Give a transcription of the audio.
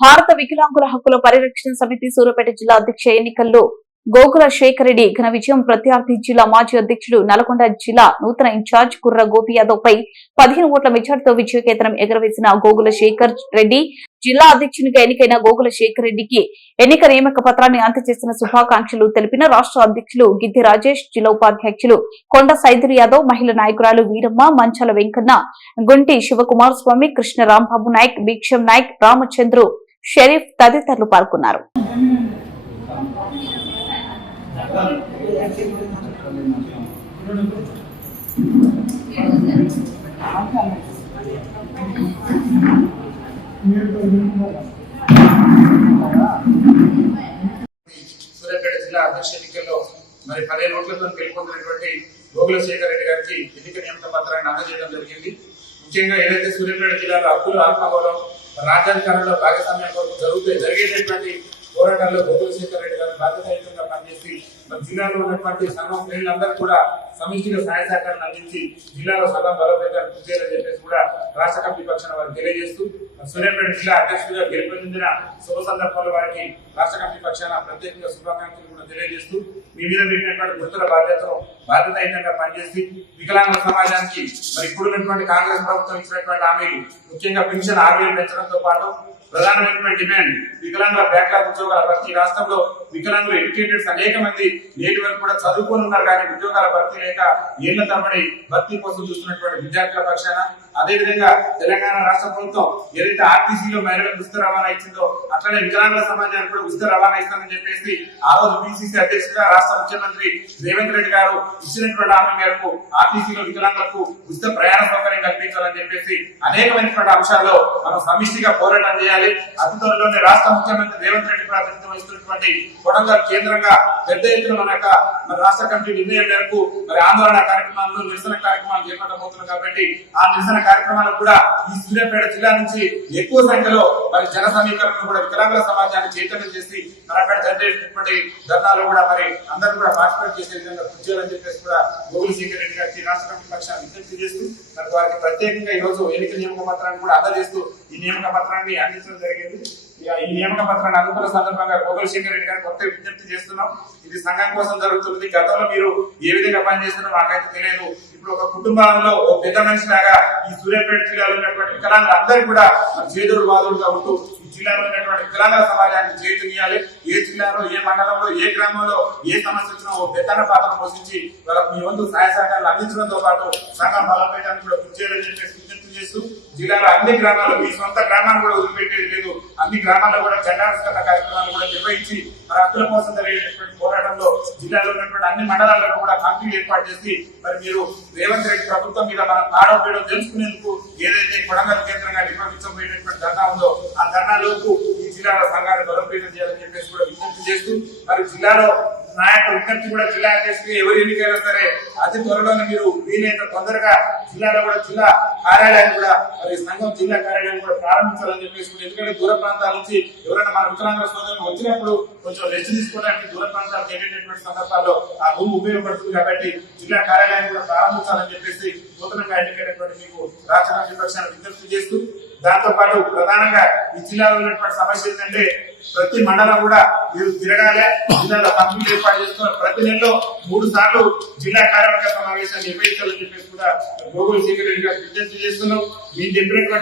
భారత వికలాంగుల హక్కుల పరిరక్షణ సమితి సూర్యాపేట జిల్లా అధ్యక్ష ఎన్నికల్లో గోకుల శేఖర్ రెడ్డి ఘన విజయం ప్రత్యర్థి జిల్లా మాజీ అధ్యక్షుడు నల్గొండ జిల్లా నూతన ఇన్ఛార్జ్ కుర్ర గోపి యాదవ్ పై పదిహేను ఓట్ల మెజార్టీతో విజయకేతనం ఎగరవేసిన గోగుల శేఖర్ రెడ్డి. జిల్లా అధ్యక్షునిగా ఎన్నికైన గోగుల శేఖర్ రెడ్డికి ఎన్నిక నియామక పత్రాన్ని అందజేసిన శుభాకాంక్షలు తెలిపిన రాష్ట్ర అధ్యక్షులు గిద్ది రాజేష్ జిల్లా ఉపాధ్యక్షులు కొండ సైదులు యాదవ్ మహిళా నాయకురాలు వీరమ్మ మంచాల వెంకన్న గుంటి శివకుమార్ స్వామి కృష్ణ రాంబాబు నాయక్ భీక్షం నాయక్ రామచంద్రు షరీఫ్ తదితరులు పాల్గొన్నారు. సూర్యాపేట జిల్లా అధ్యక్ష ఎన్నికల్లో మరి పదిహేను ఓట్లతో గెలుపొందినటువంటి గోగుల శేఖర్ రెడ్డి గారికి ఎన్నిక నియమిత పత్రాన్ని అందజేయడం జరిగింది. ముఖ్యంగా ఏదైతే సూర్యాపేట జిల్లాలో అప్పులు ఆత్మగౌరవం రాజ్యాధికారంలో భాగస్వామ్యం కొరకు జరుగుతూ జరిగేటటువంటి పోరాటాల్లో గోగుల శేఖర్ రెడ్డి గారు బాధ్యత జిల్లాలో ఉన్నటువంటి సంఘం శ్రేణులందరూ కూడా సమిష్టిగా సహాయ సహకారాలు అందించి జిల్లాలో సభ బలోపేతాన్ని కృషి చేయాలని చెప్పేసి కూడా రాష్ట్ర కమిటీ పక్షాన వారికి తెలియజేస్తూ సూర్యాపేట జిల్లా అధ్యక్షుడిగా గెలుపొందిన శుభ సందర్భంలో వారికి రాష్ట్ర కమిటీ పక్షాన ప్రత్యేకంగా శుభాకాంక్షలు కూడా తెలియజేస్తూ మీ మీద పెట్టినటువంటి గుర్తుల బాధ్యతను బాధ్యతాయుతంగా పనిచేసి వికలాంగుల సమాజానికి మరి ఇప్పుడున్నటువంటి కాంగ్రెస్ ప్రభుత్వం ఇచ్చినటువంటి హామీలు ముఖ్యంగా పెన్షన్ ఆరు వేలు పెంచడంతో పాటు ప్రధానమైనటువంటి డిమాండ్. వికలాంగుల బ్యాక్లాగ్ ఉద్యోగాల భర్తీ. రాష్ట్రంలో వికలాంగులు ఎడ్యుకేటెడ్స్ అనేక మంది నేటి వరకు కూడా చదువుకొని ఉన్నారు కానీ ఉద్యోగాల భర్తీ లేక ఏళ్ళ తరబడి భర్తీ కోసం చూస్తున్నటువంటి విద్యార్థుల పక్షాన. అదేవిధంగా తెలంగాణ రాష్ట్ర ప్రభుత్వం ఏదైతే ఆర్టీసీలో మహిళలకు ఉచిత రవాణా ఇచ్చిందో అట్లనే వికలాంగుల సమాజానికి కూడా ఉచిత రవాణా ఇస్తామని చెప్పేసి ఆ రోజు బీసీసీ అధ్యక్షుడిగా రాష్ట్ర ముఖ్యమంత్రి రేవంత్ రెడ్డి గారు ఇచ్చినటువంటి హామీ మేరకు ఆర్టీసీలో వికలాంగులకు ఉచిత ప్రయాణ సౌకర్యం కల్పించాలని చెప్పేసి అనేకమైనటువంటి అంశాల్లో మనం సమిష్టిగా పోరాటం చేయాలి. అతి త్వరలోనే రాష్ట్ర ముఖ్యమంత్రి రేవంత్ రెడ్డి ప్రాతినిధ్యం వహిస్తున్నటువంటి కొడంగల్ కేంద్రంగా పెద్ద ఎత్తున మన యొక్క మన రాష్ట్ర కమిటీ నిర్ణయం మేరకు మరి ఆందోళన కార్యక్రమాలను నిరసన కార్యక్రమాలు చేపట్టబోతున్నాం కాబట్టి ఆ నిరసన కార్యక్రమాలకు కూడా ఈ సూర్యాపేట జిల్లా నుంచి ఎక్కువ సంఖ్యలో మరి జన సమీకరణను కూడా వికలాంగుల సమాజాన్ని చైతన్యం చేసి మన అక్కడ జరిగేటటువంటి ధర్నాలు కూడా మరి అందరూ కూడా పార్టిసిపేట్ చేసే విధంగా కృషి చేయాలని చెప్పేసి కూడా గోగుల్ శేఖర్ రెడ్డి గారికి రాష్ట్ర కమిటీ పక్షాన్ని విజ్ఞప్తి చేస్తూ మరి వారికి ప్రత్యేకంగా ఈరోజు ఎన్నికల నియామక పత్రాన్ని కూడా అందజేస్తూ ఈ నియామక పత్రాన్ని అందించడం జరిగింది. ఈ నియామక పత్రాన్ని అందుకున్న సందర్భంగా గోగుల్ రెడ్డి గారు కొత్త విజ్ఞప్తి చేస్తున్నాం. ఇది సంఘం కోసం జరుగుతుంది. గతంలో మీరు ఏ విధంగా పనిచేస్తున్నారో మాకైతే తెలియదు. ఇప్పుడు ఒక కుటుంబంలో ఒక పెద్ద మనిషి లాగా ఈ సూర్యాపేట జిల్లాలో ఉన్నటువంటి వికలాంగులు అందరూ కూడా చేదుడు బాధుడుగా ఉంటూ ఈ జిల్లాలో ఉన్నటువంటి వికలాంగుల సమాజానికి చేతునియాలి ఏ జిల్లాలో ఏ మండలంలో ఏ గ్రామంలో ఏ సమస్య వచ్చినా ఓ పెద్దన పాత్ర పోషించి వాళ్ళకు మీ వంతు సహాయ సహకారాలు అందించడంతో పాటు సంఘం బలపేయడానికి కూడా కృషి చేయాలని చెప్పేసి విజ్ఞప్తి చేస్తూ జిల్లాలో అన్ని గ్రామాల్లో మీ సొంత గ్రామాలు కూడా వదిలిపెట్టేది లేదు. అన్ని గ్రామాల్లో కూడా జెండావిష్కరణ కార్యక్రమాలు కూడా నిర్వహించి మరి హక్కుల కోసం జరిగేటటువంటి పోరాటంలో జిల్లాలో ఉన్నటువంటి అన్ని మండలాల్లో కూడా కమిటీలు ఏర్పాటు చేసి మరి మీరు రేవంత్ రెడ్డి ప్రభుత్వం మీద మనం తాడవపేయడం తెలుసుకునేందుకు ఏదైతే కొడంగల్ కేంద్రంగా నిర్వహించబోయేటటువంటి ధర్నా ఉందో ఆ ధర్నాలోపు ఈ జిల్లాలో సంఘాన్ని బలోపేతం చేయాలని చెప్పేసి కూడా విజ్ఞప్తి చేస్తూ మరి జిల్లాలో నా యొక్క విజ్ఞప్తి కూడా జిల్లా అధ్యక్షుడు ఎవరు ఎన్నికైనా సరే అతి త్వరలోనే మీరు వీలైనంత తొందరగా జిల్లాలో కూడా జిల్లా కార్యాలయం కూడా మరి సంఘం జిల్లా కార్యాలయం కూడా ప్రారంభించాలని చెప్పేసి ఎందుకంటే దూర ప్రాంతాల నుంచి ఎవరైనా మన వికలాంగుల సోదరులు వచ్చినప్పుడు కొంచెం రెస్ట్ తీసుకోవడానికి దూర ప్రాంతాలకు వెళ్ళేటటువంటి సందర్భాల్లో ఆ భూమి ఉపయోగపడుతుంది కాబట్టి జిల్లా కార్యాలయం కూడా ప్రారంభించాలని చెప్పేసి నూతనంగా ఎన్నికైనటువంటి మీకు రాష్ట్ర విపక్షాన్ని విజ్ఞప్తి చేస్తూ దాంతో పాటు ప్రధానంగా ఈ జిల్లాలో ఉన్నటువంటి సమస్య ఏంటంటే ప్రతి మండలం కూడా మీరు తిరగాలి జిల్లాలో కంపెనీలు ఏర్పాటు చేసుకుని ప్రతి నెలలో మూడు సార్లు జిల్లా కార్యవర్గ సమావేశాన్ని నిర్వహించాలని చెప్పేసి కూడా గోగుల్ సీక్రెట్గా విజ్ఞప్తి చేస్తున్నాం. మీరు చెప్పినటువంటి